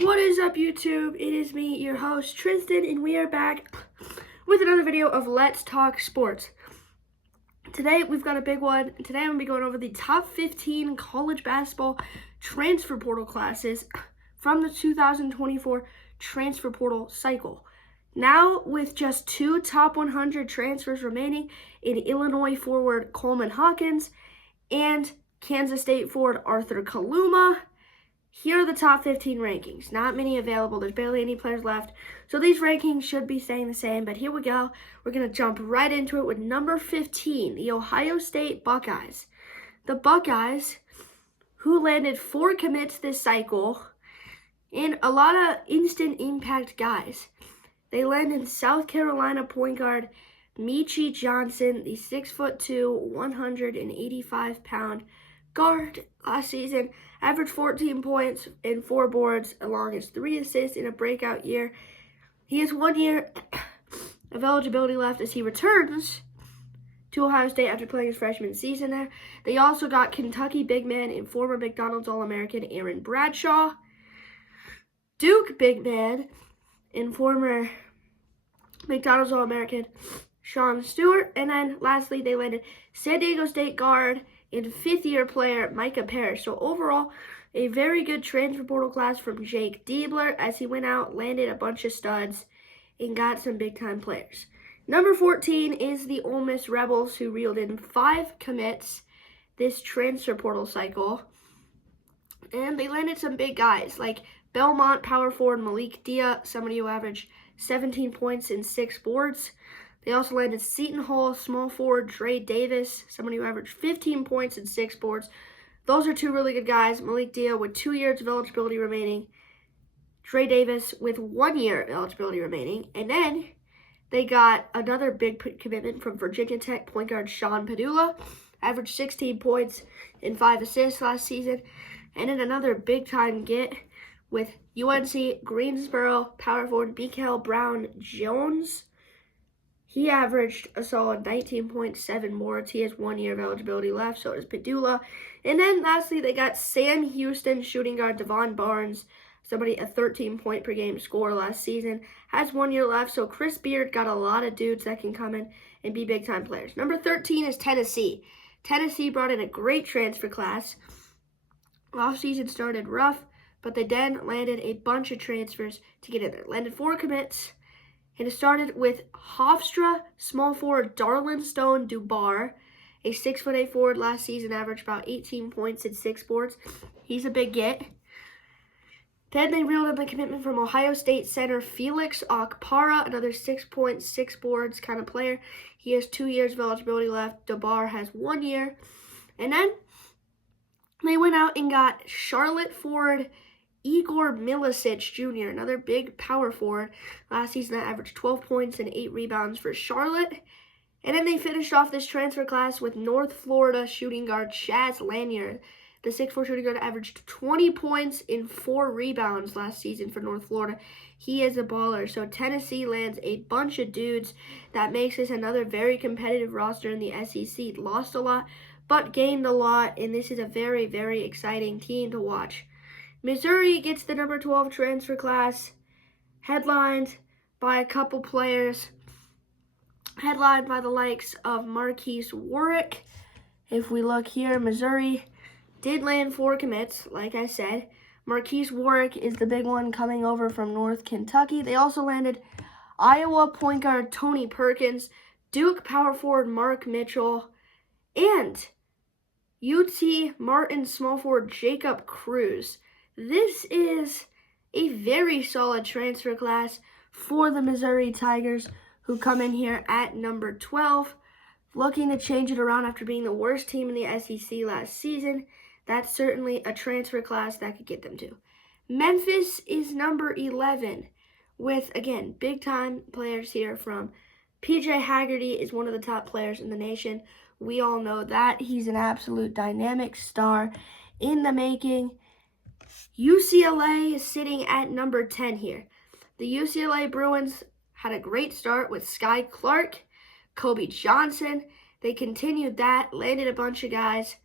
What is up, YouTube? It is me, your host, Tristan, and we are back with another video of Let's Talk Sports. Today, we've got a big one. Today, I'm going to be going over the top 15 college basketball transfer portal classes from the 2024 transfer portal cycle. Now, with just 2 top 100 transfers remaining in Illinois forward Coleman Hawkins and Kansas State forward Arthur Kaluma, here are the top 15 rankings. Not many available. There's barely any players left. So these rankings should be staying the same. But here we go. We're going to jump right into it with number 15, the Ohio State Buckeyes. The Buckeyes, who landed 4 commits this cycle, and a lot of instant impact guys. They landed South Carolina point guard Michi Johnson, the 6'2", 185-pound guard last season, averaged 14 points and 4 boards, along as 3 assists in a breakout year. He has 1 year of eligibility left as he returns to Ohio State after playing his freshman season there. They also got Kentucky big man and former McDonald's All-American Aaron Bradshaw, Duke big man and former McDonald's All-American Sean Stewart, and then lastly they landed San Diego State guard and 5th-year player Micah Parrish. So overall, a very good transfer portal class from Jake Diebler as he went out, landed a bunch of studs, and got some big-time players. Number 14 is the Ole Miss Rebels, who reeled in 5 commits this transfer portal cycle. And they landed some big guys like Belmont power forward Malik Dia, somebody who averaged 17 points and 6 boards. They also landed Seton Hall small forward Dre Davis, somebody who averaged 15 points and 6 boards. Those are 2 really good guys. Malik Dia with 2 years of eligibility remaining. Dre Davis with 1 year of eligibility remaining. And then they got another big commitment from Virginia Tech point guard Sean Padula, averaged 16 points and 5 assists last season. And then another big-time get with UNC Greensboro power forward Mikael Brown-Jones. He averaged a solid 19.7 boards. He has 1 year of eligibility left, so does Padula. And then lastly, they got Sam Houston shooting guard Devon Barnes, somebody a 13-point-per-game scorer last season, has 1 year left. So Chris Beard got a lot of dudes that can come in and be big-time players. Number 13 is Tennessee. Tennessee brought in a great transfer class. Off-season started rough, but they then landed a bunch of transfers to get in there. Landed 4 commits. And it started with Hofstra, small forward Darlin Stone Dubar, a 6'8" forward last season, averaged about 18 points and 6 boards. He's a big get. Then they reeled in the commitment from Ohio State center Felix Okpara, another 6.6 boards kind of player. He has 2 years of eligibility left. Dubar has 1 year. And then they went out and got Charlotte forward Igor Milicic Jr., another big power forward. Last season, that averaged 12 points and 8 rebounds for Charlotte. And then they finished off this transfer class with North Florida shooting guard Chaz Lanier. The 6'4" shooting guard averaged 20 points and 4 rebounds last season for North Florida. He is a baller. So Tennessee lands a bunch of dudes. That makes this another very competitive roster in the SEC. Lost a lot, but gained a lot. And this is a very, very exciting team to watch. Missouri gets the number 12 transfer class, headlined by a couple players, headlined by the likes of Marquise Warwick. If we look here, Missouri did land 4 commits, like I said. Marquise Warwick is the big one coming over from North Kentucky. They also landed Iowa point guard Tony Perkins, Duke power forward Mark Mitchell, and UT Martin small forward Jacob Cruz. This is a very solid transfer class for the Missouri Tigers, who come in here at number 12, looking to change it around after being the worst team in the SEC last season. That's certainly a transfer class that could get them to. Memphis is number 11 with, again, big-time players here from PJ Haggerty is one of the top players in the nation. We all know that. He's an absolute dynamic star in the making. UCLA is sitting at number 10 here. The UCLA Bruins had a great start with Sky Clark, Kobe Johnson. They continued that, landed a bunch of guys,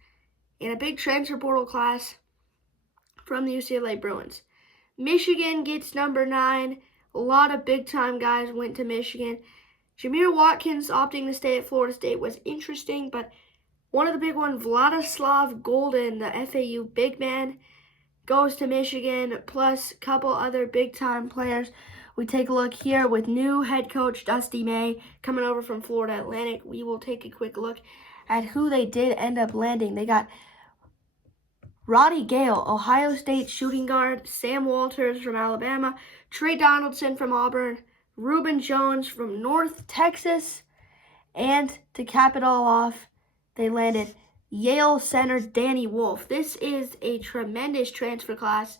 in a big transfer portal class from the UCLA Bruins. Michigan gets number 9. A lot of big-time guys went to Michigan. Jameer Watkins opting to stay at Florida State was interesting, but one of the big ones, Vladislav Golden, the FAU big man, goes to Michigan, plus a couple other big-time players. We take a look here with new head coach Dusty May coming over from Florida Atlantic. We will take a quick look at who they did end up landing. They got Roddy Gale, Ohio State shooting guard, Sam Walters from Alabama, Trey Donaldson from Auburn, Reuben Jones from North Texas, and to cap it all off, they landed Yale center Danny Wolf. This is a tremendous transfer class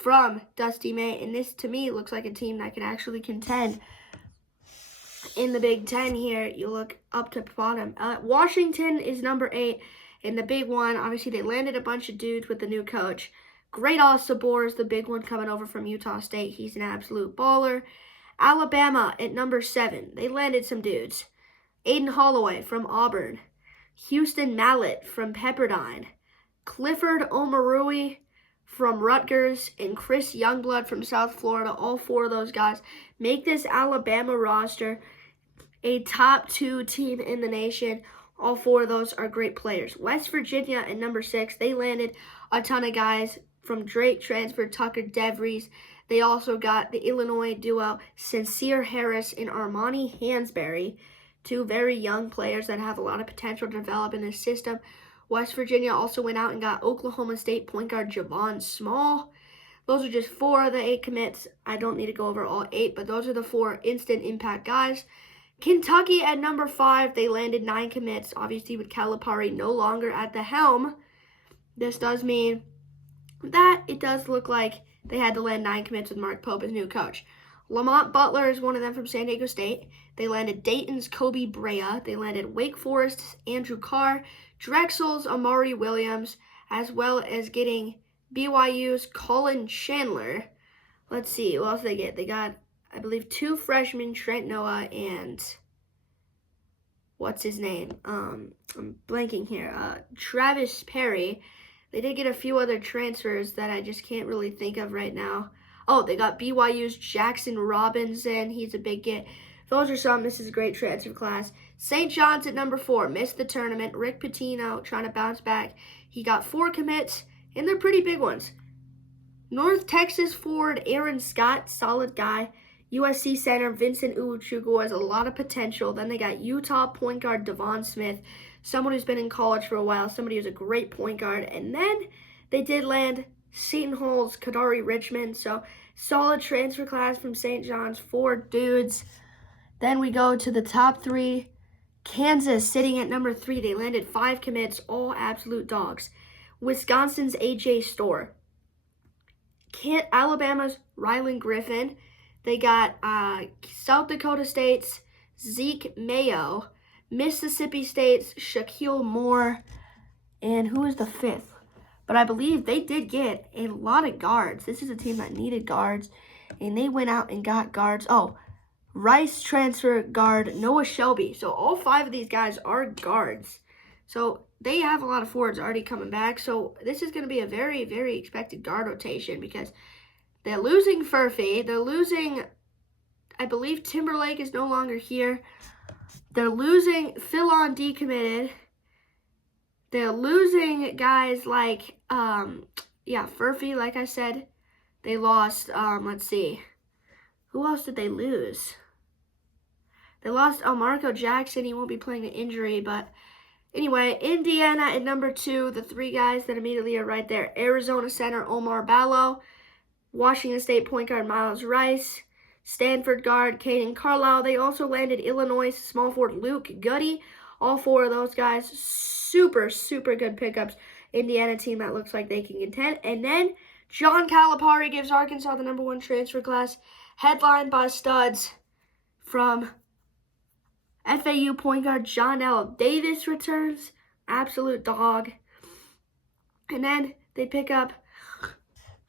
from Dusty May, and this to me looks like a team that can actually contend in the Big Ten here. You look up to bottom. Washington is number 8 in the big one. Obviously, they landed a bunch of dudes with the new coach. Great Sabor is the big one coming over from Utah State. He's an absolute baller. Alabama at number 7. They landed some dudes. Aiden Holloway from Auburn. Houston Mallett from Pepperdine. Clifford Omarui from Rutgers, and Chris Youngblood from South Florida. All 4 of those guys make this Alabama roster a top 2 team in the nation. All 4 of those are great players. West Virginia at number 6, they landed a ton of guys from Drake transfer, Tucker DeVries. They also got the Illinois duo Sincere Harris and Armani Hansberry, 2 very young players that have a lot of potential to develop in this system. West Virginia also went out and got Oklahoma State point guard Javon Small. Those are just 4 of the 8 commits. I don't need to go over all 8, but those are the 4 instant impact guys. Kentucky at number 5, they landed 9 commits. Obviously, with Calipari no longer at the helm, this does mean that it does look like they had to land 9 commits with Mark Pope as new coach. Lamont Butler is one of them from San Diego State. They landed Dayton's Kobe Brea. They landed Wake Forest's Andrew Carr, Drexel's Amari Williams, as well as getting BYU's Colin Chandler. Let's see, who else they get? They got, I believe, 2 freshmen, Trent Noah and what's his name? I'm blanking here. Travis Perry. They did get a few other transfers that I just can't really think of right now. Oh, they got BYU's Jackson Robinson. He's a big get. Those are some. This is a great transfer class. St. John's at number 4. Missed the tournament. Rick Pitino trying to bounce back. He got 4 commits, and they're pretty big ones. North Texas forward Aaron Scott, solid guy. USC center Vincent Uwuchukwu has a lot of potential. Then they got Utah point guard Devon Smith, someone who's been in college for a while, somebody who's a great point guard. And then they did land Seton Hall's Kadari Richmond, so solid transfer class from St. John's, 4 dudes. Then we go to the top 3. Kansas sitting at number 3. They landed 5 commits, all absolute dogs. Wisconsin's A.J. Storr. Alabama's Rylan Griffin. They got South Dakota State's Zeke Mayo. Mississippi State's Shaquille Moore. And who is the 5th? But I believe they did get a lot of guards. This is a team that needed guards, and they went out and got guards. Oh, Rice transfer guard Noah Shelby. So all 5 of these guys are guards. So they have a lot of forwards already coming back. So this is going to be a very, very expected guard rotation because they're losing Furphy. They're losing, I believe Timberlake is no longer here. They're losing Philon decommitted. They're losing guys like, Furphy, like I said. They lost, let's see. Who else did they lose? They lost Marco Jackson. He won't be playing an injury, but anyway, Indiana at number 2. The 3 guys that immediately are right there. Arizona center Omar Ballo. Washington State point guard Miles Rice. Stanford guard Caden Carlisle. They also landed Illinois small forward Luke Goody. All 4 of those guys, super, super good pickups. Indiana team that looks like they can contend. And then John Calipari gives Arkansas the number 1 transfer class, headlined by studs from FAU point guard John L. Davis returns, absolute dog. And then they pick up,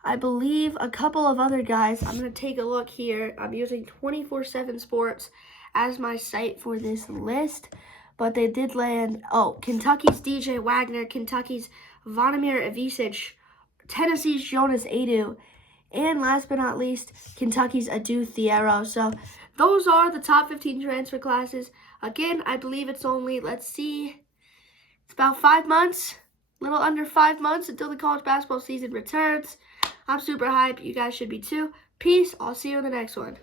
I believe, a couple of other guys. I'm going to take a look here. I'm using 24/7 Sports as my site for this list. But they did land, Kentucky's DJ Wagner, Kentucky's Vonimir Ivisic, Tennessee's Jonas Adu, And last but not least, Kentucky's Adu Thiero. So those are the top 15 transfer classes. Again, I believe it's only, let's see, it's about 5 months, a little under 5 months until the college basketball season returns. I'm super hyped. You guys should be too. Peace. I'll see you in the next one.